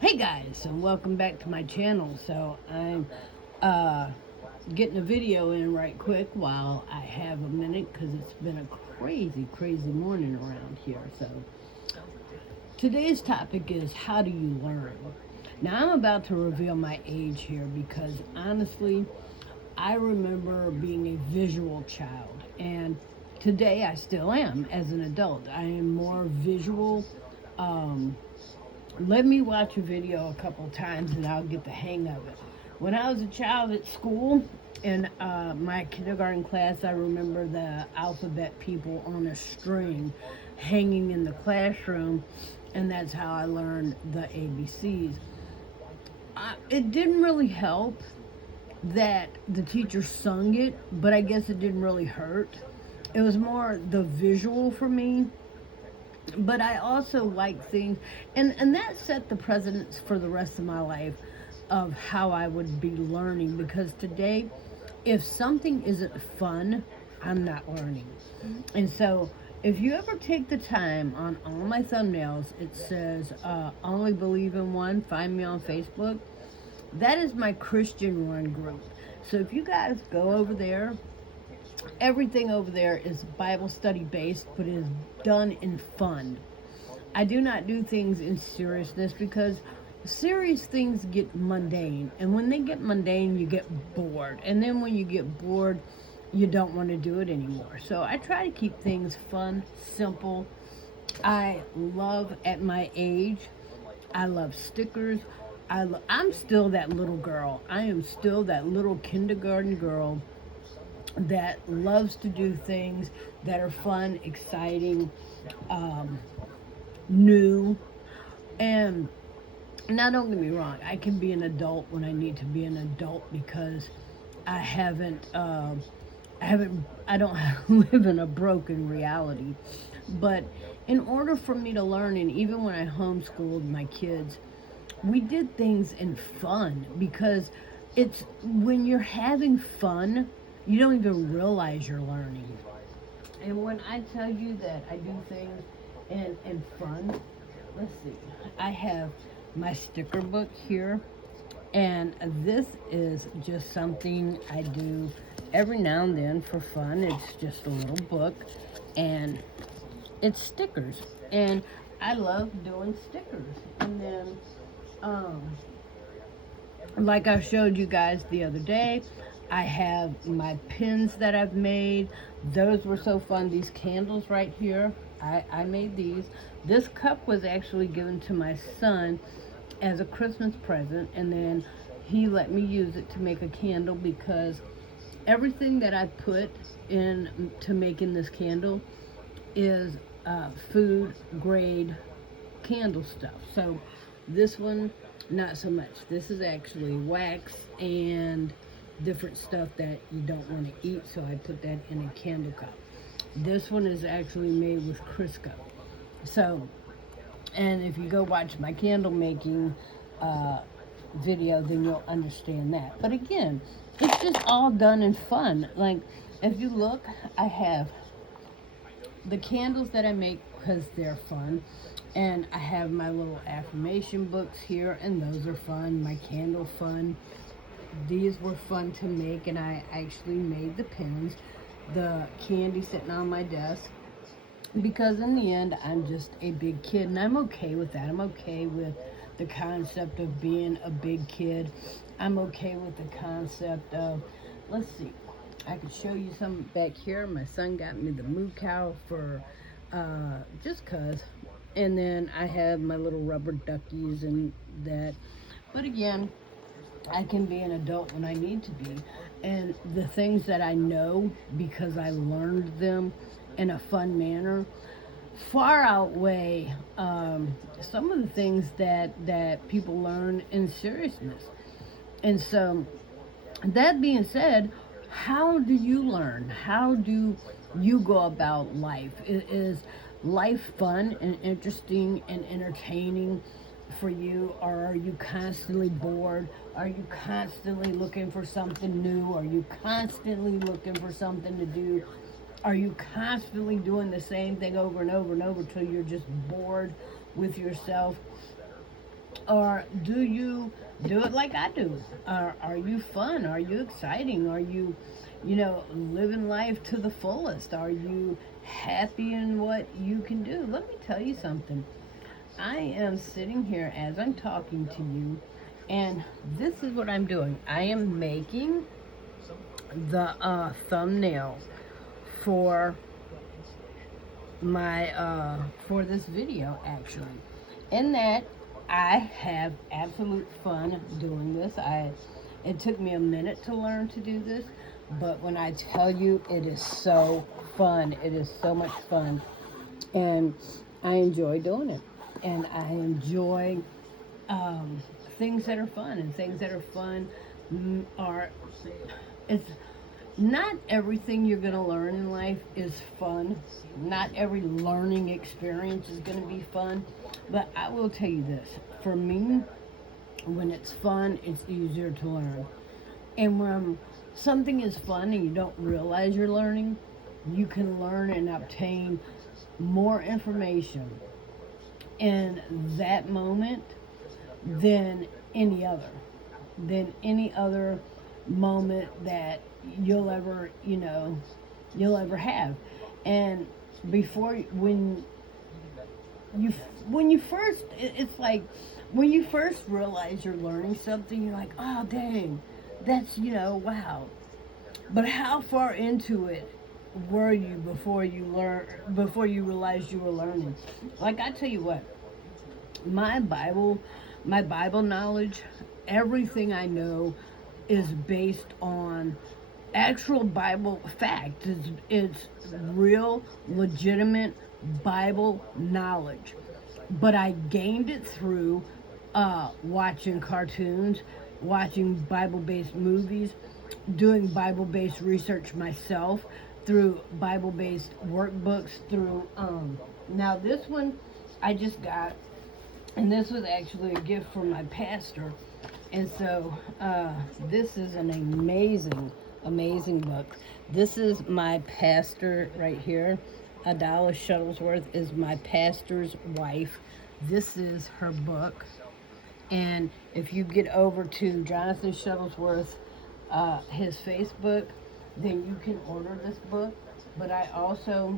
Hey guys, and welcome back to my channel. So I'm getting a video in right quick while I have a minute because it's been a crazy morning around here. So today's topic is, how do you learn? Now I'm about to reveal my age here because honestly, I remember being a visual child, and today I still am as an adult. I am more visual. Um, Let me watch a video a couple times and I'll get the hang of it. When I was a child at school, in my kindergarten class, I remember the alphabet people on a string hanging in the classroom, and that's how I learned the ABCs. It didn't really help that the teacher sung it, but I guess it didn't really hurt. It was more the visual for me, but I also like things, and that set the precedence for the rest of my life of how I would be learning. Because today, if something isn't fun, I'm not learning. And so, if you ever take the time, on all my thumbnails, it says "Only Believe in One." Find me on Facebook. That is my Christian Run group. So if you guys go over there, everything over there is Bible study based, but it is done in fun. I do not do things in seriousness because serious things get mundane. And when they get mundane, you get bored. And then when you get bored, you don't want to do it anymore. So I try to keep things fun, simple. I love, at my age, I love stickers. I'm still that little girl. I am still that little kindergarten girl that loves to do things that are fun, exciting, um, new. And now, don't get me wrong, I can be an adult when I need to be an adult because I haven't, I don't live in a broken reality. But in order for me to learn, and even when I homeschooled my kids, we did things in fun, because it's when you're having fun, you don't even realize you're learning. And when I tell you that I do things in fun, let's see, I have my sticker book here, and this is just something I do every now and then for fun. It's just a little book, and it's stickers, and I love doing stickers. And then, um, like I showed you guys the other day, I have my pins that I've made. Those were so fun. These candles right here, I made these. This cup was actually given to my son as a Christmas present, and then he let me use it to make a candle, because everything that I put in to making this candle is food grade candle stuff. So this one, not so much. This is actually wax and different stuff that you don't want to eat, so I put that in a candle cup. This one is actually made with Crisco. So, and if you go watch my candle making uh, video, then you'll understand that. But again, it's just all done in fun. Like, if you look, I have the candles that I make because they're fun. And I have my little affirmation books here, and those are fun. My candle fun. These were fun to make, and I actually made the pins. The candy sitting on my desk, because in the end, I'm just a big kid, and I'm okay with that. I'm okay with the concept of being a big kid. I'm okay with the concept of, let's see, I could show you some back here. My son got me the moo cow for just cause. And then I have my little rubber duckies and that. But again, I can be an adult when I need to be. And the things that I know, because I learned them in a fun manner, far outweigh some of the things that people learn in seriousness. And so, that being said, how do you learn? How do you go about life? Is life fun and interesting and entertaining for you, or are you constantly bored? Are you constantly looking for something new? Are you constantly looking for something to do? Are you constantly doing the same thing over and over and over till you're just bored with yourself? Or do you do it like I do? Are you fun? Are you exciting? Are you, living life to the fullest? Are you happy in what you can do? Let me tell you something. I am sitting here as I'm talking to you, and this is what I'm doing. I am making the thumbnail for my for this video, actually, in that I have absolute fun doing this. It took me a minute to learn to do this, but when I tell you, it is so fun. It is so much fun, and I enjoy doing it, and I enjoy things that are fun, and things that are fun are it's not everything you're going to learn in life is fun. Not every learning experience is going to be fun. But I will tell you this. For me, when it's fun, it's easier to learn. And when something is fun and you don't realize you're learning, you can learn and obtain more information in that moment than any other. Than any other moment that you'll ever have. And before, when you first, it's like when you first realize you're learning something, you're like, oh dang, that's, wow. But how far into it were you before you realized you were learning? Like, I tell you what, my Bible knowledge, everything I know is based on actual Bible fact. It's real, legitimate Bible knowledge. But I gained it through watching cartoons, watching Bible-based movies, doing Bible-based research myself, through Bible-based workbooks, through now this one I just got, and this was actually a gift from my pastor. And so this is an amazing book. This is my pastor right here. Adalis Shuttlesworth is my pastor's wife. This is her book. And if you get over to Jonathan Shuttlesworth, his Facebook, then you can order this book. But I also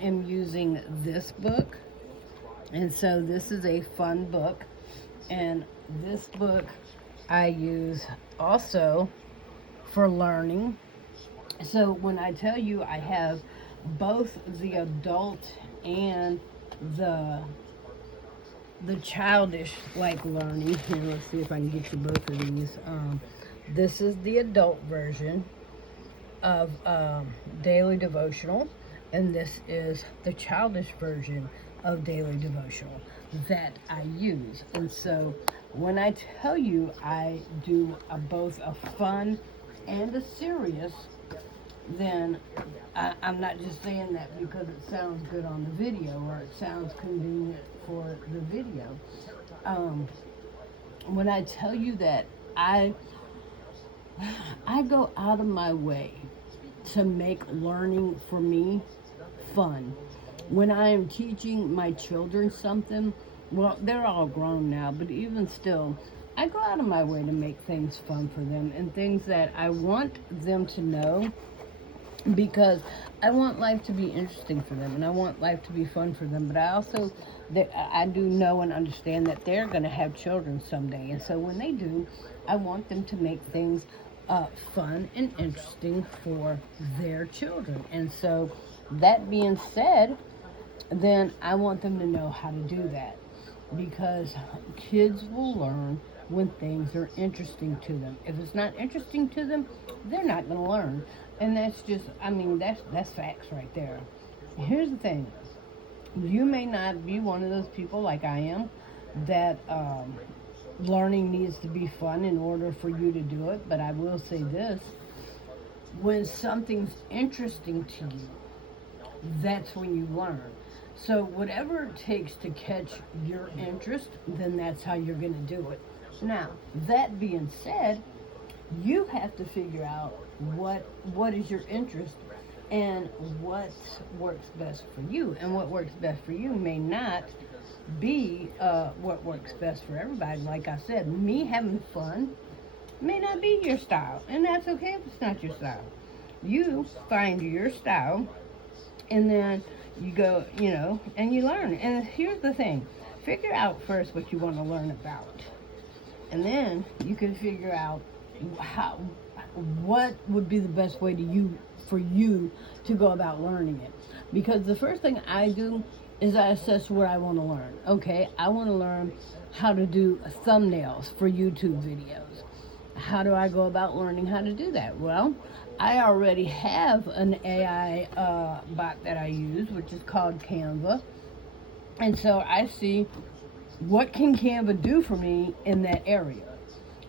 am using this book. And so this is a fun book. And this book I use also for learning. So when I tell you I have both the adult and the childish like learning. Here, let's see if I can get you both of these. This is the adult version of Daily Devotional, and this is the childish version of Daily Devotional that I use. And so when I tell you I do both a fun and a serious, then I'm not just saying that because it sounds good on the video or it sounds convenient for the video. When I tell you that I go out of my way to make learning for me fun. When I am teaching my children something, well, they're all grown now, but even still, I go out of my way to make things fun for them and things that I want them to know, because I want life to be interesting for them and I want life to be fun for them. But I do know and understand that they're going to have children someday. And so when they do, I want them to make things fun and interesting for their children. And so that being said, then I want them to know how to do that, because kids will learn when things are interesting to them. If it's not interesting to them, they're not going to learn. And that's just, that's facts right there. Here's the thing. You may not be one of those people like I am that learning needs to be fun in order for you to do it. But I will say this. When something's interesting to you, that's when you learn. So whatever it takes to catch your interest, then that's how you're going to do it. Now, that being said, you have to figure out what is your interest and what works best for you. And what works best for you may not be what works best for everybody. Like I said, me having fun may not be your style, and that's okay if it's not your style. You find your style, and then you go, and you learn. And here's the thing: figure out first what you want to learn about, and then you can figure out how what would be the best way for you to go about learning it. Because the first thing I do is I assess what I want to learn. Okay, I want to learn how to do thumbnails for YouTube videos. How do I go about learning how to do that? Well, I already have an AI bot that I use, which is called Canva. And so I see what can Canva do for me in that area.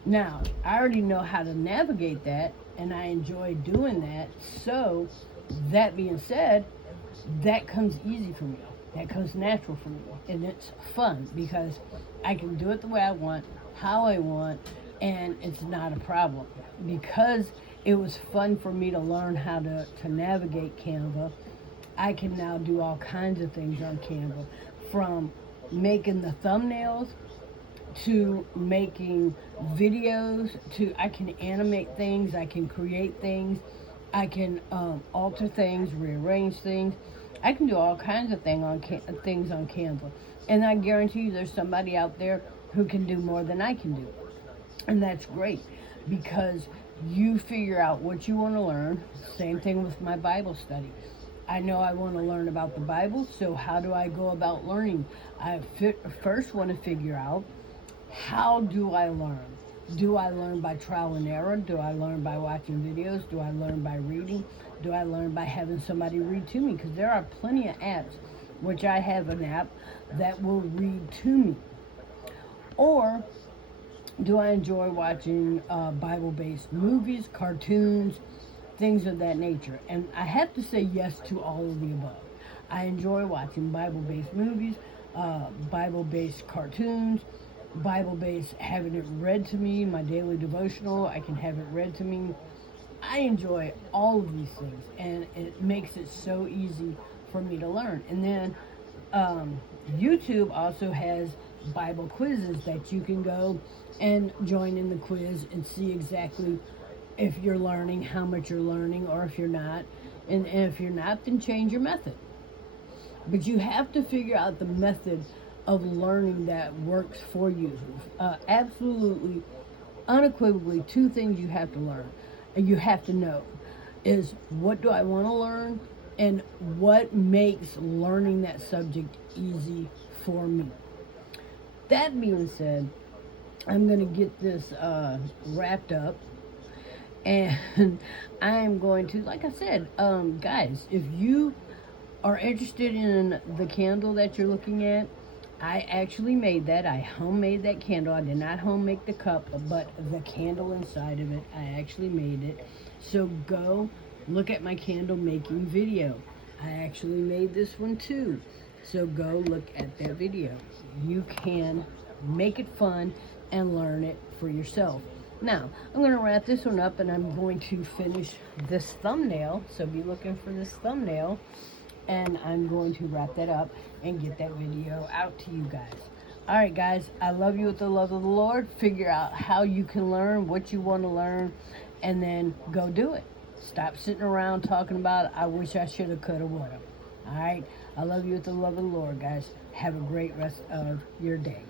Now, I already know how to navigate that, and I enjoy doing that. So, that being said, that comes easy for me. That comes natural for me. And it's fun because I can do it the way I want, how I want, and it's not a problem. Because it was fun for me to learn how to navigate Canva, I can now do all kinds of things on Canva. From making the thumbnails to making videos, to I can animate things, I can create things, I can alter things, rearrange things. I can do all kinds of things on Canva, and I guarantee you there's somebody out there who can do more than I can do, and that's great because you figure out what you want to learn. Same thing with my Bible study. I know I want to learn about the Bible, so how do I go about learning? I first want to figure out, how do I learn? Do I learn by trial and error? Do I learn by watching videos? Do I learn by reading? Do I learn by having somebody read to me? Because there are plenty of apps, which I have an app that will read to me. Or do I enjoy watching Bible-based movies, cartoons, things of that nature? And I have to say yes to all of the above. I enjoy watching Bible-based movies, Bible-based cartoons, Bible-based, having it read to me, my daily devotional, I can have it read to me. I enjoy all of these things, and it makes it so easy for me to learn. And then YouTube also has Bible quizzes that you can go and join in the quiz and see exactly if you're learning, how much you're learning, or if you're not. And if you're not, then change your method. But you have to figure out the method of learning that works for you. Absolutely, unequivocally, two things you have to learn and you have to know is, what do I want to learn, and what makes learning that subject easy for me. That being said, I'm going to get this wrapped up, and I'm going to, like I said, guys, if you are interested in the candle that you're looking at, I actually made that. I homemade that candle. I did not home make the cup, but the candle inside of it, I actually made it. So go look at my candle making video. I actually made this one too. So go look at that video. You can make it fun and learn it for yourself. Now, I'm going to wrap this one up, and I'm going to finish this thumbnail. So be looking for this thumbnail. And I'm going to wrap that up and get that video out to you guys. All right, guys, I love you with the love of the Lord. Figure out how you can learn, what you want to learn, and then go do it. Stop sitting around talking about, I wish I should have, could have, would have. All right, I love you with the love of the Lord, guys. Have a great rest of your day.